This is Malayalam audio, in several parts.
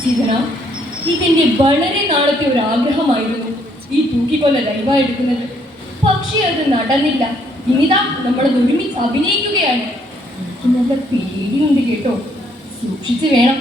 സീതന, ഇതിന്റെ വളരെ നാളത്തെ ഒരു ആഗ്രഹമായിരുന്നു ഈ തൂക്കിക്കൊല ലൈവായി എടുക്കുന്നത്. പക്ഷേ അത് നടന്നില്ല. ഇനിതാ നമ്മളത് ഒരുമിച്ച് അഭിനയിക്കുകയാണ്. എനിക്ക് നല്ല പേടിയുണ്ട് കേട്ടോ, സൂക്ഷിച്ചു വേണം.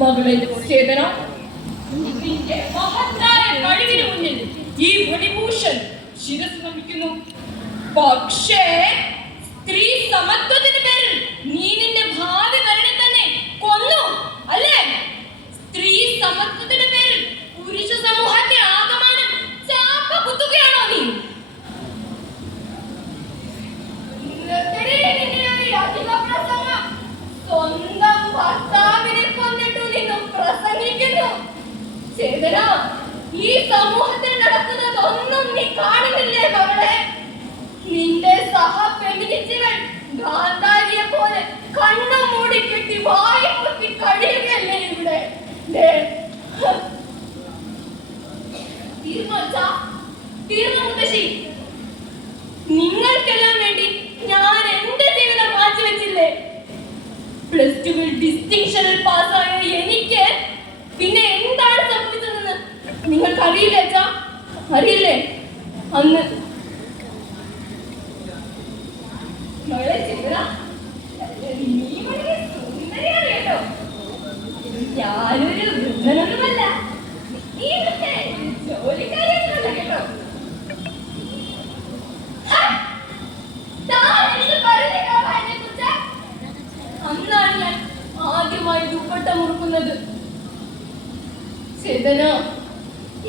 മകളെ ചേതന, മഹത്തായ കഴിവിന് മുന്നിൽ ഈ മണിഭൂഷൺ ശിരസ് നമിക്കുന്നു. പക്ഷേ സ്ത്രീ സമത്വത്തിന്റെ പേരിൽ നീ നിന്റെ ഭാവി വരനെ തന്നെ കൊന്നു അല്ലേ? സ്ത്രീ സമത്വത്തിന്റെ പേരിൽ പുരുഷ സമൂഹത്തെ ആകമാനം ചാപ്പ കുത്തുകയാണോ നീ? സ്വന്തം ഭർത്താവിനെ കൊന്നിട്ടു നിന്നും പ്രസംഗിക്കുന്നു. ചേതന, ഈ സമൂഹത്തിൽ നടക്കുന്നതൊന്നും നീ കാണുന്നില്ലേ മകളെ? നിന്റെ സഹഫെമിനിസ്റ്റുകൾ ഗാന്ധാരിയെ പോലെ കണ്ണു മൂടി കെട്ടി വായി പൊത്തി കഴിയുകയല്ലേ ഇവിടെ? തീർന്നു മുത്തശ്ശി. നിങ്ങൾക്കെല്ലാം വേണ്ടി ഞാൻ എന്റെ ജീവിതം മാറ്റിവെച്ചില്ലേ? +2 ഡിസ്റ്റിങ്ഷനിൽ പാസ്സായ എനിക്ക് പിന്നെ എന്താണ് സംഭവിച്ചതെന്ന് നിങ്ങൾക്ക് അറിയില്ലേ അച്ഛാ? അറിയില്ലേ? അന്ന് ഞാനൊരു വൃദ്ധനൊന്നുമല്ല, ജോലിക്കാരിയൊന്നുമല്ല കേട്ടോ. അന്നാണ് ഞാൻ ആദ്യമായി ദുപ്പട്ട മുറുക്കുന്നത്. ചേതന,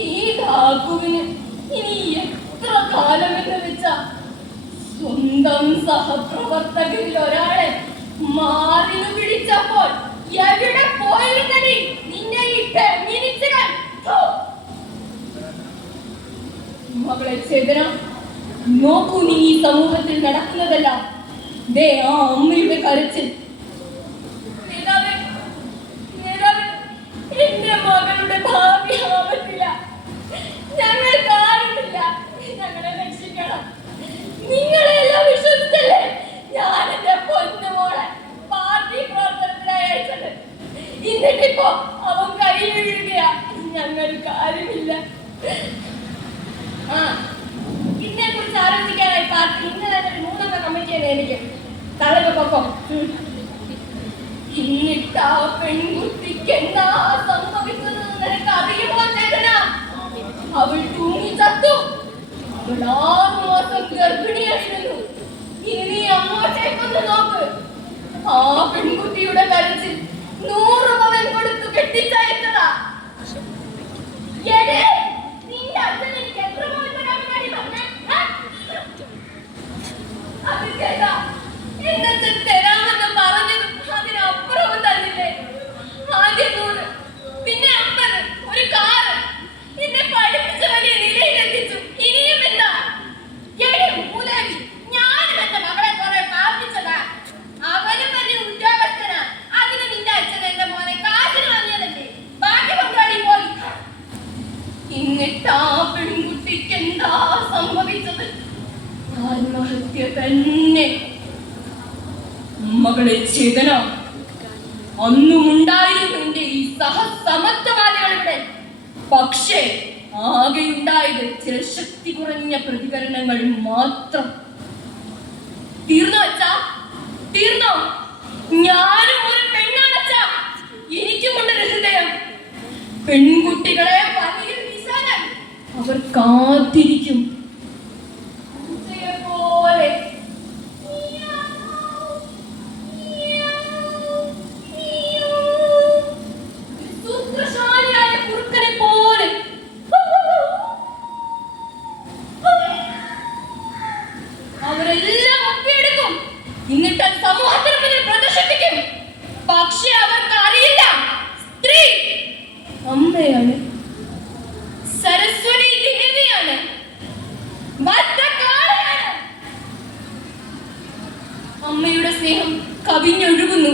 ഈ ധാക്കുവിന് ഇനി എത്ര കാലമെന്ന് വെച്ച സ്വന്തം സഹപ്രവർത്തകരിൽ ഒരാളെ മാറിനു പിടിച്ചപ്പോൾ എവിടെ പോയിരുന്നടി നിന്നെ ഈ ഫെമിനിസ്റ്റുകൾ? മകളെ ചേതന, നോക്കൂ, നീ ഈ സമൂഹത്തിൽ നടക്കുന്നതല്ല. ദേ ആ അമ്മയുടെ കരച്ചിൽ. എന്റെ മകളുടെ ഭാവി ആപത്തില്ല. ഞങ്ങൾ കാണുന്നില്ല. ഞങ്ങളെ രക്ഷിക്കണം. നിങ്ങളെല്ലാം വിശ്വസിച്ചല്ലേ ഞാൻ എന്റെ പൊന്നുമോളെ പാർട്ടി പ്രവർത്തനത്തിനായി അയച്ചത്. എന്നിട്ടിപ്പോ അവൻ കയ്യിൽ വീഴുകയാ. ഞങ്ങൾക്ക് ആരുമില്ല. ഇതിനെ കുറിച്ച് ആലോചിക്കാനായി പാർട്ടി ഇന്നലെ 3 അംഗ കമ്മിറ്റിയെ നിയമിക്കും. തലക്ക് പൊക്കം. എന്നിട്ട് ആ പെൺകുട്ടിക്ക് എന്താ സംഭവിച്ചതെന്ന് നിനക്ക് അറിയുമോ ചേതന? അവൾ തൂങ്ങി ചത്തു. അവൾ 6 മാസം ഗർഭിണിയായിരുന്നു. ഇനി അങ്ങോട്ടേക്കൊന്ന് നോക്ക്. ആ പെൺകുട്ടിയുടെ കരച്ചിൽ 100 പവൻ കൊടുത്തു കെട്ടിച്ചയച്ചതാ. നിന്റെ അച്ഛൻ എനിക്ക് എത്ര പവൻ തരാമെന്നാണ് പറഞ്ഞേ? അത് കേട്ടാ എന്റെ അച്ഛൻ തരാമെന്ന് പറഞ്ഞത് അതിനപ്പുറവും തന്നില്ലേ? ആദ്യം 100, പിന്നെ 50, ഒരു കാറ്. എന്നെ പഠിപ്പിച്ച വലിയ നിലയിലെത്തിച്ചു. ഇനിയും എന്താ? ഞാനും എന്റെ മകളെ കുറെ പ്രാർത്ഥിച്ചതാ. അവനും വലിയ ഉദ്യോഗസ്ഥനാ. അതിന് നിന്റെ അച്ഛൻ എന്റെ മോനെ കാശിന് വാങ്ങിയതല്ലേ? ബാക്കി കൊണ്ടാടി പോയി. എന്നിട്ട് ആ പെൺകുട്ടിക്ക് എന്താ സംഭവിച്ചത്? ആത്മഹത്യ തന്നെ. മകളെ ചേതന, അന്നുമുണ്ടായിരുന്നു എന്റെ ഈ സഹസമത്വവാദികളുടെ. പക്ഷേ ആകെ ഉണ്ടായത് ചില ശക്തി കുറഞ്ഞ പ്രതികരണങ്ങൾ മാത്രം. തീർന്നോ അച്ഛാ? തീർന്നോ? ഞാനും ഒരു പെണ്ണാണച്ചാ. എനിക്കുമുണ്ടൊരു ഹൃദയം. പെൺകുട്ടികളെ വലിയ വിശാലം അവർ കാത്തിരിക്കും. പോലെ സൂത്രശാലിയായ കുറുക്കനെ പോലെ അവരെല്ലാം ഒപ്പിയെടുക്കും. എന്നിട്ട് അത് സമൂഹത്തിന് മുന്നിൽ പ്രദർശിപ്പിക്കും. പക്ഷെ അവർക്ക് അറിയില്ല, സ്ത്രീ അമ്മയാണ്, സരസ്വതി ദേവിയാണ്, ഭദ്രകാളിയാണ്. അമ്മയുടെ സ്നേഹം കവിഞ്ഞൊഴുകുന്നു.